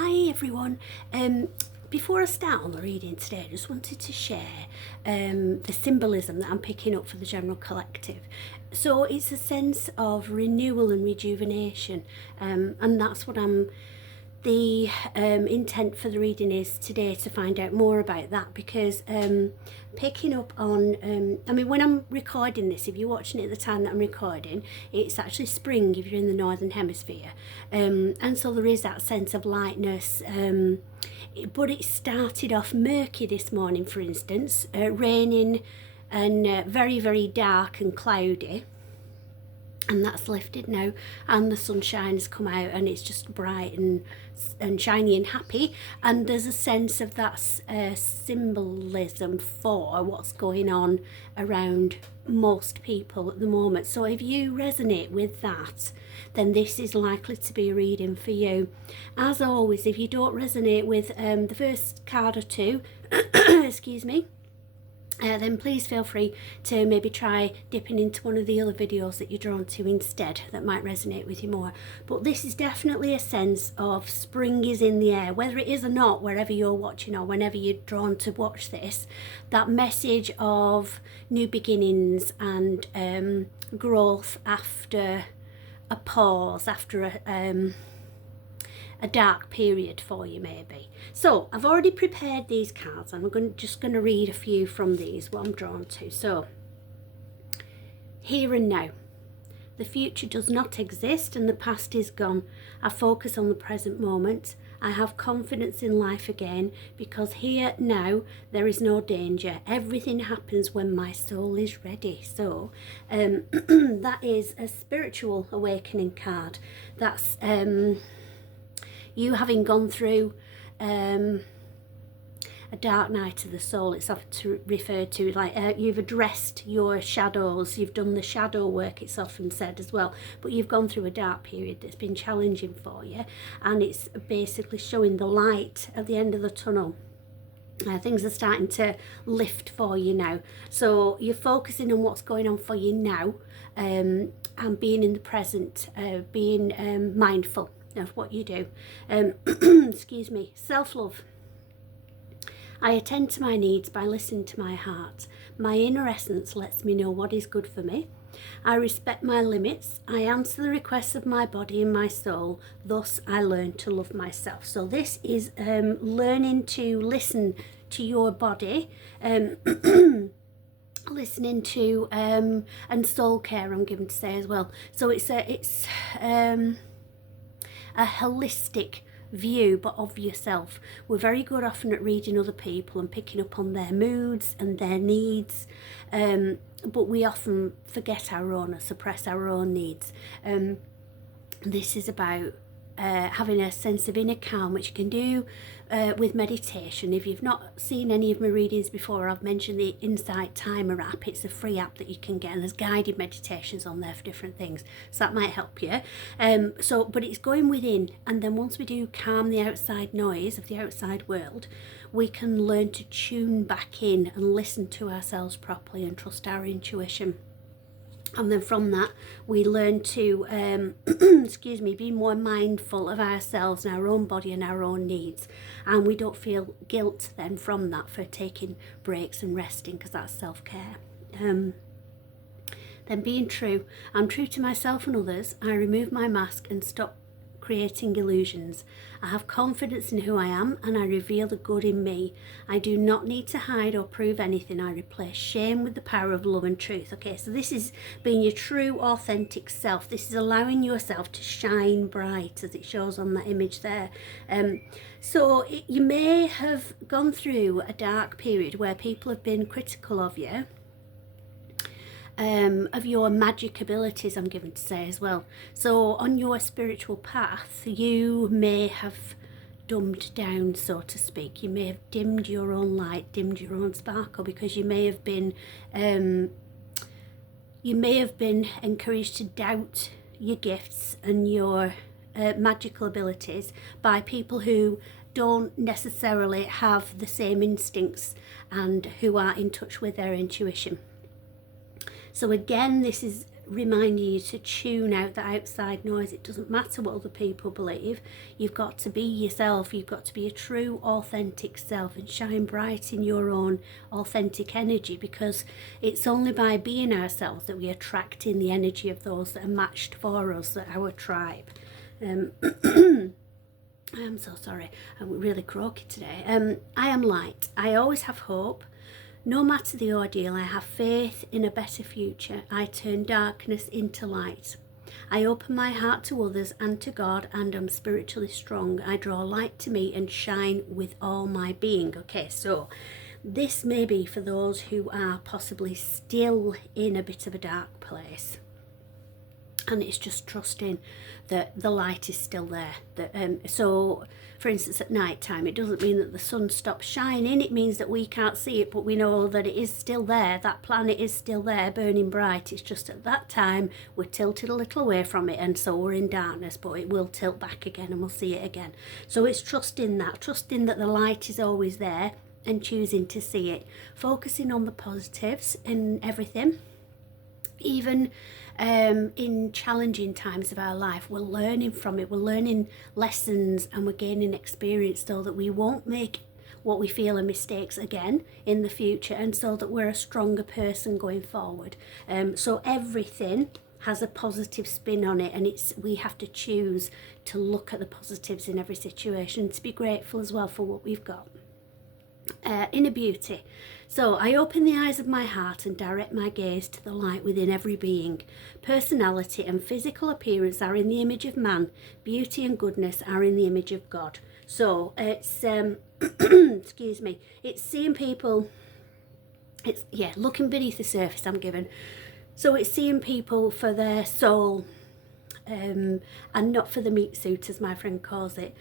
Hi everyone. Before I start on the reading today, I just wanted to share the symbolism that I'm picking up for the general collective. So it's a sense of renewal and rejuvenation, and that's what the intent for the reading is today, to find out more about that, because picking up on when I'm recording this, if you're watching it at the time that I'm recording, it's actually spring if you're in the northern hemisphere, and so there is that sense of lightness, but it started off murky this morning, for instance, raining and very, very dark and cloudy. And that's lifted now, and the sunshine has come out, and it's just bright and shiny and happy. And there's a sense of that symbolism for what's going on around most people at the moment. So if you resonate with that, then this is likely to be a reading for you. As always, if you don't resonate with the first card or two, excuse me, then please feel free to maybe try dipping into one of the other videos that you're drawn to instead, that might resonate with you more. But this is definitely a sense of spring is in the air, whether it is or not, wherever you're watching or whenever you're drawn to watch this. That message of new beginnings and growth after a pause, after a dark period for you maybe. So I've already prepared these cards, and I'm just going to read a few from these, what I'm drawn to. So, here and now. The future does not exist and the past is gone. I focus on the present moment. I have confidence in life again, because here now there is no danger. Everything happens when my soul is ready. So that is a spiritual awakening card. That's you having gone through a dark night of the soul. It's often referred to like you've addressed your shadows, you've done the shadow work, it's often said as well. But you've gone through a dark period that's been challenging for you, and it's basically showing the light at the end of the tunnel. Things are starting to lift for you now. So you're focusing on what's going on for you now, and being in the present, being mindful of what you do. Excuse me. Self-love. I attend to my needs by listening to my heart. My inner essence lets me know what is good for me. I respect my limits. I answer the requests of my body and my soul. Thus, I learn to love myself. So this is learning to listen to your body, listening to and soul care, I'm given to say as well. So it's a holistic view, but of yourself. We're very good often at reading other people and picking up on their moods and their needs, but we often forget our own or suppress our own needs. This is about having a sense of inner calm, which you can do with meditation. If you've not seen any of my readings before, I've mentioned the Insight Timer app. It's a free app that you can get, and there's guided meditations on there for different things, so that might help you. But it's going within, and then once we do calm the outside noise of the outside world, we can learn to tune back in and listen to ourselves properly and trust our intuition. And then from that, we learn to, excuse me, be more mindful of ourselves and our own body and our own needs. And we don't feel guilt then from that for taking breaks and resting, because that's self-care. Then being true. I'm true to myself and others. I remove my mask and stop creating illusions. I have confidence in who I am, and I reveal the good in me. I do not need to hide or prove anything. I replace shame with the power of love and truth. Okay, so this is being your true, authentic self. This is allowing yourself to shine bright, as it shows on that image there. You may have gone through a dark period where people have been critical of you, of your magic abilities, I'm given to say as well. So on your spiritual path, you may have dumbed down, so to speak. You may have dimmed your own light, dimmed your own sparkle, because you may have been encouraged to doubt your gifts and your magical abilities by people who don't necessarily have the same instincts and who are in touch with their intuition. So again, this is reminding you to tune out the outside noise. It doesn't matter what other people believe. You've got to be yourself. You've got to be a true, authentic self and shine bright in your own authentic energy, because it's only by being ourselves that we attract in the energy of those that are matched for us, that our tribe. I'm so sorry, I'm really croaky today. I am light. I always have hope. No matter the ordeal, I have faith in a better future. I turn darkness into light. I open my heart to others and to God, and am spiritually strong. I draw light to me and shine with all my being. Okay, so this may be for those who are possibly still in a bit of a dark place. And it's just trusting that the light is still there. So, for instance, at night time, it doesn't mean that the sun stops shining. It means that we can't see it, but we know that it is still there. That planet is still there, burning bright. It's just at that time we're tilted a little away from it, and so we're in darkness, but it will tilt back again and we'll see it again. So it's trusting that the light is always there, and choosing to see it. Focusing on the positives in everything. Even in challenging times of our life, we're learning from it. We're learning lessons and we're gaining experience, so that we won't make what we feel are mistakes again in the future, and so that we're a stronger person going forward. So everything has a positive spin on it, and we have to choose to look at the positives in every situation, to be grateful as well for what we've got. Inner beauty. So I open the eyes of my heart and direct my gaze to the light within every being. Personality and physical appearance are in the image of man. Beauty and goodness are in the image of God. So it's excuse me, it's seeing people, it's looking beneath the surface, I'm given. So it's seeing people for their soul, and not for the meat suit, as my friend calls it.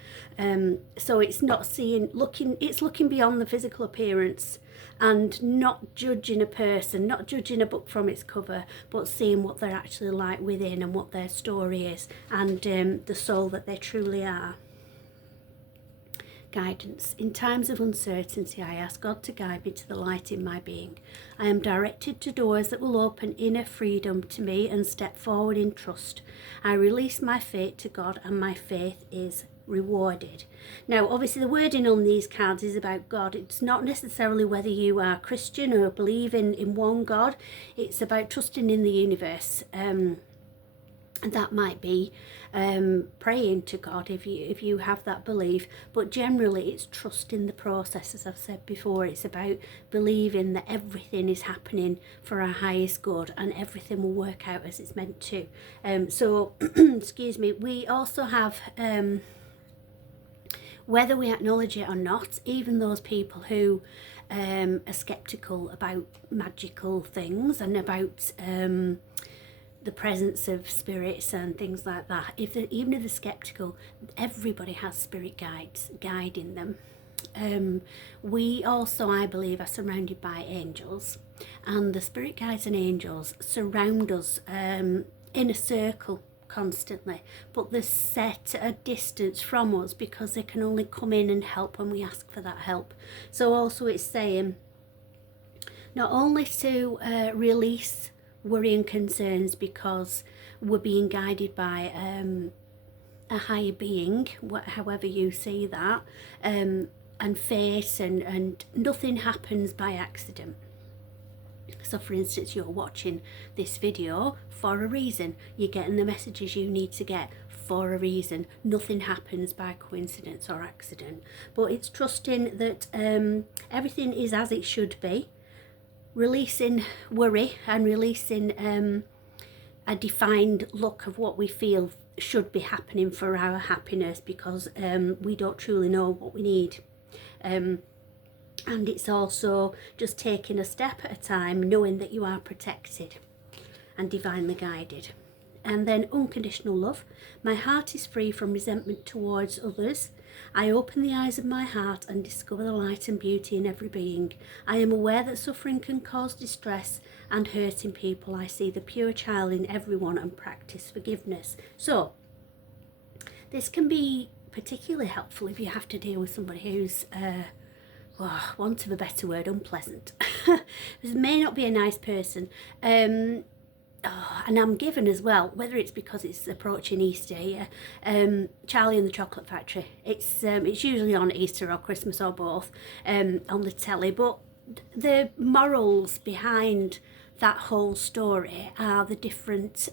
So it's not it's looking beyond the physical appearance, and not judging a person, not judging a book from its cover, but seeing what they're actually like within, and what their story is, and the soul that they truly are. Guidance. In times of uncertainty, I ask God to guide me to the light in my being. I am directed to doors that will open inner freedom to me and step forward in trust. I release my fate to God, and my faith is rewarded. Now, obviously, the wording on these cards is about God. It's not necessarily whether you are Christian or believe in one God. It's about trusting in the universe. And that might be praying to God if you have that belief, but generally it's trusting the process. As I've said before, it's about believing that everything is happening for our highest good, and everything will work out as it's meant to. So excuse me, we also have whether we acknowledge it or not, even those people who are skeptical about magical things and about the presence of spirits and things like that, even if they're skeptical, everybody has spirit guides guiding them. We also, I believe, are surrounded by angels, and the spirit guides and angels surround us in a circle constantly, but they're set at a distance from us because they can only come in and help when we ask for that help. So also it's saying not only to release worry and concerns because we're being guided by a higher being, however you see that, and fate, and nothing happens by accident. So for instance, you're watching this video for a reason. You're getting the messages you need to get for a reason. Nothing happens by coincidence or accident, but it's trusting that everything is as it should be, releasing worry and releasing a defined look of what we feel should be happening for our happiness, because we don't truly know what we need. And it's also just taking a step at a time, knowing that you are protected and divinely guided. And then unconditional love. My heart is free from resentment towards others. I open the eyes of my heart and discover the light and beauty in every being. I am aware that suffering can cause distress and hurt in people. I see the pure child in everyone and practice forgiveness. So this can be particularly helpful if you have to deal with somebody who's want of a better word, unpleasant. This may not be a nice person. Oh, and I'm given as well, whether it's because it's approaching Easter here, Charlie and the Chocolate Factory. It's usually on Easter or Christmas or both, on the telly. But the morals behind that whole story are the different.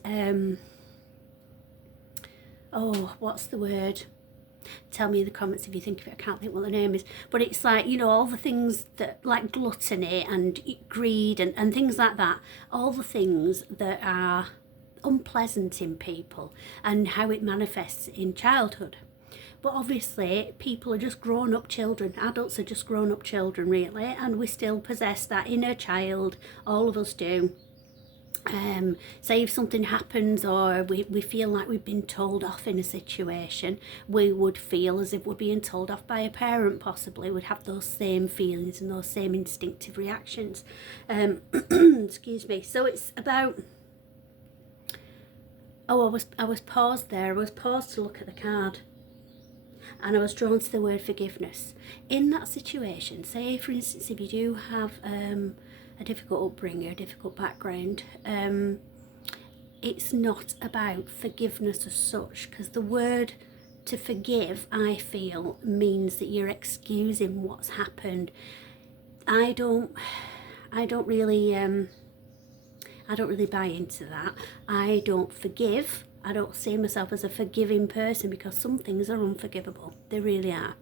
What's the word? Tell me in the comments if you think of it. I can't think what the name is, but it's like, you know, all the things that, like gluttony and greed and things like that, all the things that are unpleasant in people and how it manifests in childhood. But obviously people are just grown up children, adults are just grown up children really, and we still possess that inner child, all of us do. Say if something happens or we feel like we've been told off in a situation, we would feel as if we're being told off by a parent, possibly would have those same feelings and those same instinctive reactions. Excuse me. So it's about, I was paused there, I was paused to look at the card, and I was drawn to the word forgiveness. In that situation, say for instance if you do have a difficult upbringing, a difficult background, it's not about forgiveness as such, because the word to forgive, I feel, means that you're excusing what's happened. I don't really buy into that. I don't forgive. I don't see myself as a forgiving person, because some things are unforgivable. They really are.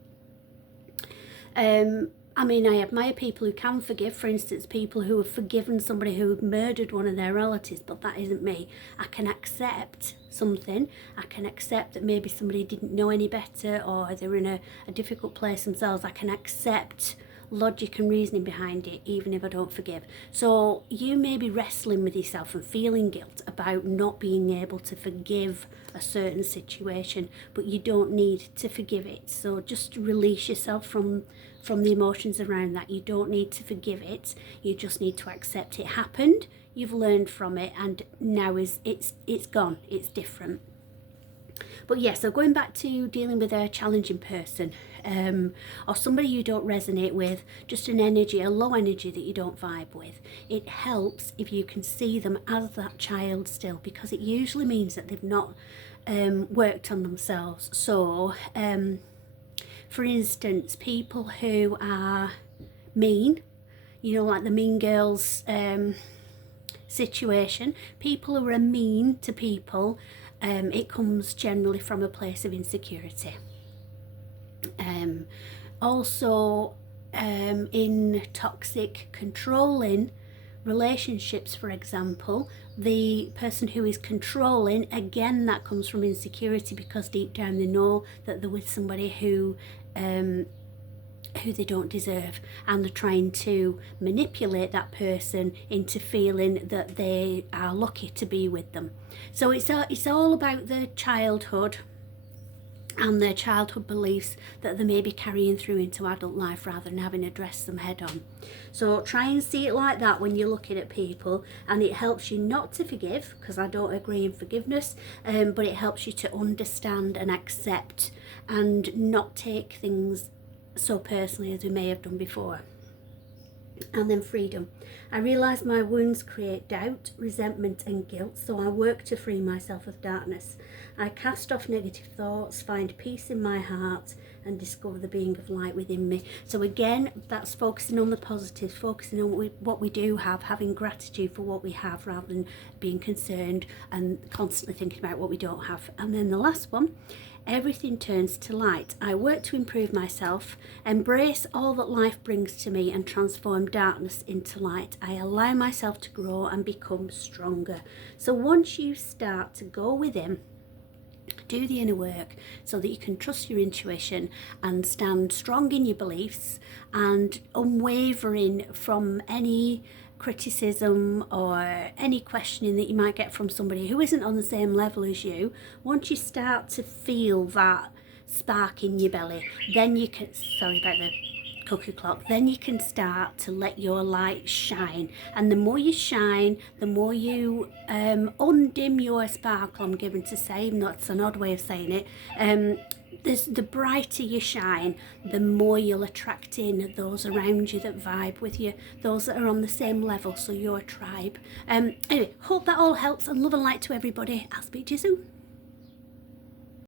I mean, I admire people who can forgive. For instance, people who have forgiven somebody who murdered one of their relatives, but that isn't me. I can accept something. I can accept that maybe somebody didn't know any better, or they're in a difficult place themselves. I can accept logic and reasoning behind it, even if I don't forgive. So you may be wrestling with yourself and feeling guilt about not being able to forgive a certain situation, but you don't need to forgive it. So just release yourself from the emotions around that. You don't need to forgive it. You just need to accept it happened. You've learned from it, and now it's gone. It's different. But yeah, so going back to dealing with a challenging person, or somebody you don't resonate with, just an energy, a low energy that you don't vibe with, it helps if you can see them as that child still, because it usually means that they've not worked on themselves. So for instance, people who are mean, you know, like the Mean Girls situation, people who are mean to people, it comes generally from a place of insecurity. Also, in toxic, controlling relationships, for example, the person who is controlling, again, that comes from insecurity, because deep down they know that they're with somebody who they don't deserve, and they're trying to manipulate that person into feeling that they are lucky to be with them. So it's all about the childhood and their childhood beliefs that they may be carrying through into adult life, rather than having addressed them head on. So try and see it like that when you're looking at people, and it helps you not to forgive, because I don't agree in forgiveness, but it helps you to understand and accept and not take things so personally as we may have done before. And then freedom. I realise my wounds create doubt, resentment and guilt, so I work to free myself of darkness. I cast off negative thoughts, find peace in my heart, and discover the being of light within me. So again, that's focusing on the positives, focusing on what we do have, having gratitude for what we have, rather than being concerned and constantly thinking about what we don't have. And then the last one, everything turns to light. I work to improve myself, embrace all that life brings to me, and transform darkness into light. I allow myself to grow and become stronger. So once you start to go within, do the inner work, so that you can trust your intuition and stand strong in your beliefs and unwavering from any criticism or any questioning that you might get from somebody who isn't on the same level as you, once you start to feel that spark in your belly, then you can, sorry about the cuckoo clock, then you can start to let your light shine. And the more you shine, the more you undim your sparkle, I'm given to say, that's an odd way of saying it, the brighter you shine, the more you'll attract in those around you that vibe with you, those that are on the same level, so your tribe. Anyway, hope that all helps, and love and light to everybody. I'll speak to you soon.